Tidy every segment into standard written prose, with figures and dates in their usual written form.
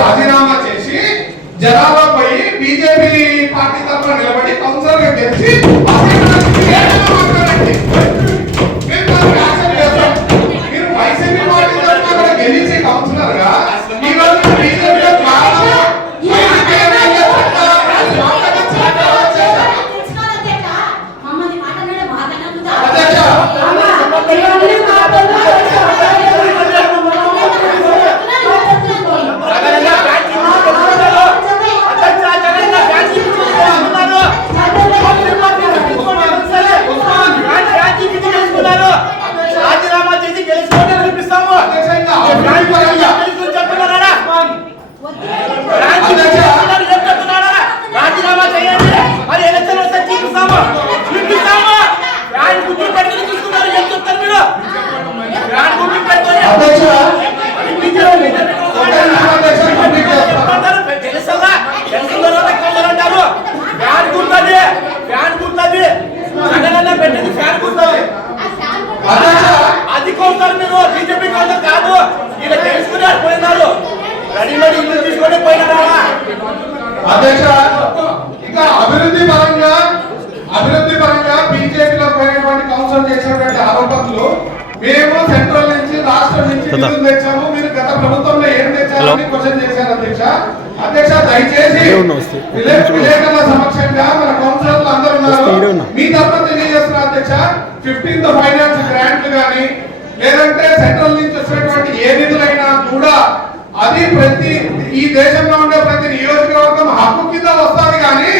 రాజీనామా చేసి జనాల్లో పోయి బీజేపీ పార్టీ తరఫున నిలబడి కౌన్సిలర్ గా గెలిచి మీరు వైసీపీ పార్టీ తరఫున గెలిచి కౌన్సిలర్ గా ఈ రోజు అధ్యక్ష ఇక అభివృద్ధి పరంగా బీజేపీలో పోయినటువంటి కౌన్సిల్ చేసినటువంటి ఆరోపణలు మేము సెంట్రల్ నుంచి రాష్ట్రం నుంచి నిధులు తెచ్చాము, మీరు గత ప్రభుత్వంలో ఏం తెచ్చారని క్వశ్చన్ చేశారు అధ్యక్ష దయచేసి విలేకరుల సమక్షంగా మన కౌన్సిలర్లు అందరూ ఉన్నారు, మీ తరఫున తెలియజేస్తున్నారు అధ్యక్ష 15th ఫైనాన్స్ గ్రాంట్లు కానీ లేదంటే సెంట్రల్ నుంచి వచ్చినటువంటి ఏ నిధులైనా కూడా అది ఈ దేశంలో ఉండే ప్రతి నియోజకవర్గం హక్కు కింద వస్తుంది కానీ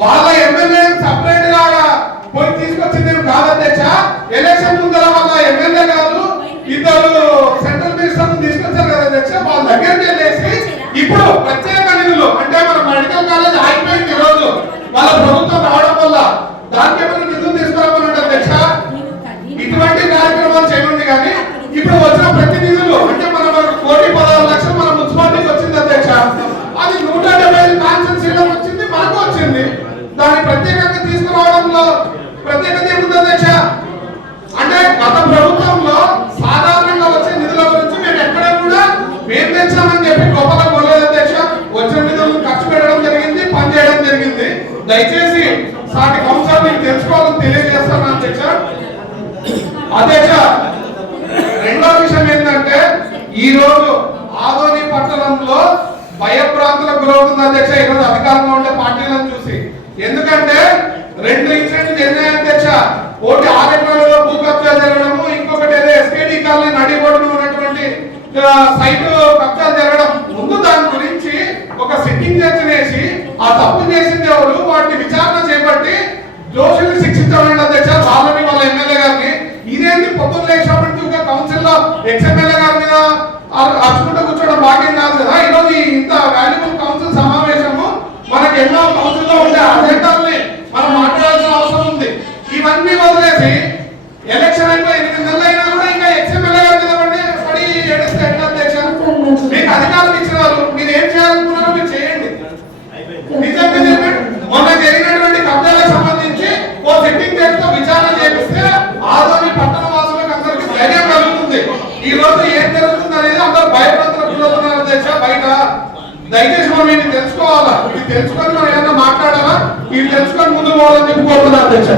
వాళ్ళ ఎమ్మెల్యే సపరేట్ గా పోయి తీసుకొచ్చింది కాదు అధ్యక్ష. ఎలక్షన్ ముందర వల్ల ఎమ్మెల్యే కాదు ఇద్దరు సెంట్రల్ మినిస్టర్ తీసుకొచ్చారు కదా అధ్యక్ష, వాళ్ళ దగ్గరికి వెళ్ళేసి ఇప్పుడు ప్రత్యేక నిధులు అంటే మన మెడికల్ కాలేజ్ అయిపోయింది ఈ రోజు వాళ్ళ ప్రభుత్వం రావడం వల్ల దానికి ఏమైనా నిధులు తీసుకురామన్నాడు అధ్యక్ష. ఇటువంటి కార్యక్రమాలు చేయండి కానీ ఇప్పుడు వచ్చిన ప్రతి నిధులు అంటే మన 1,16,00,000 మన మున్సిపాలిటీకి వచ్చింది అధ్యక్ష, అది 175 కాన్స్టిట్యూన్సీలో వచ్చింది, మనకు వచ్చింది. దాన్ని ప్రత్యేకంగా తీసుకురావడంలో ప్రత్యేకత ఏముంది అధ్యక్ష అంటే గత ప్రభుత్వంలో సాధారణంగా వచ్చే నిధుల గురించి మేము ఎక్కడ కూడా మేము తెచ్చామని చెప్పి గొప్పగా కొనలేదు అధ్యక్ష. వచ్చిన నిధులను ఖర్చు పెట్టడం జరిగింది, పనిచేయడం జరిగింది. దయచేసి సాటి కౌన్సిలర్ మీకు తెలుసుకోవాలని తెలియజేస్తాను అధ్యక్ష. అధ్యక్ష రెండో విషయం ఏంటంటే ఈ రోజు ఆదోని పట్టణంలో భయభ్రాంతులకు గురవుతుంది అధ్యక్ష ఈరోజు అధికారంలో ఉండే పార్టీలను చూసి. ఎందుకంటే 2 ఇన్సిడెంట్లు జరిగాయి అధ్యక్ష, ఒకటి 6 ఎకరాలలో భూ కబ్జా జరగడము, ఇంకొకటి ఏదో ఎస్కేడి కాలనీ నడిబొడ్డున ఉన్నటువంటి సైట్ కబ్జా జరగడం. ముందు దాని గురించి ఒక సిట్టింగ్ జడ్జి వేసి ఆ తప్పు చేసింది ఎవరు వాటిని విచారణ చేపట్టి దోషుల్ని శిక్షించాలండి అధ్యక్ష, వాళ్ళని వాళ్ళ ఎమ్మెల్యే గారిని. ఇదేంటి పొద్దున్న లేచినప్పటి నుంచి కౌన్సిల్ లో ఎక్స్ఎమ్మెల్యే గారి మీద అర్చుకుంటూ కూర్చోవడం భాగ్యం కాదు కదా. ఈరోజు ఇంత వాల్యుబుల్ కౌన్సిల్ సమావేశము మనకు ఎన్నో కౌన్సిల్ లో ఉండే అజెండాల్ని మనం మాట్లాడాల్సిన అవసరం ఉంది. ఇవన్నీ వదిలేసి ఎలక్షన్ అయిపోయి 8 నెలలు అయినా కూడా ఇంకా ఎక్స్ఎమ్మెల్యే గారి మీద పడి ఏడిస్తే ఎట్లా అధ్యక్ష? మీకు అధికారం ఇచ్చినారు, మీరు ఏం చేయాలనుకున్నారో మీరు చేయండి. నిజంగా చెప్పండి, మొన్న జరిగినటువంటి కబ్జాలకు సంబంధించి ఓ సిట్టింగ్ జడ్జితో విచారణ చేపిస్తే ఆదోని పట్టణ వాసులకు అందరికీ ధైర్యం కలుగుతుంది. ఈ రోజు ఏం జరుగుతుంది అనేది అందరూ భయపడుతున్నారు అధ్యక్ష బయట. దయచేసి మనం ఇది తెలుసుకోవాలా, ఇది తెలుసుకొని మనం ఏదైనా మాట్లాడాలా, ఇది తెలుసుకొని ముందు పోవాలని చెప్పి కోరుతున్నా అధ్యక్ష.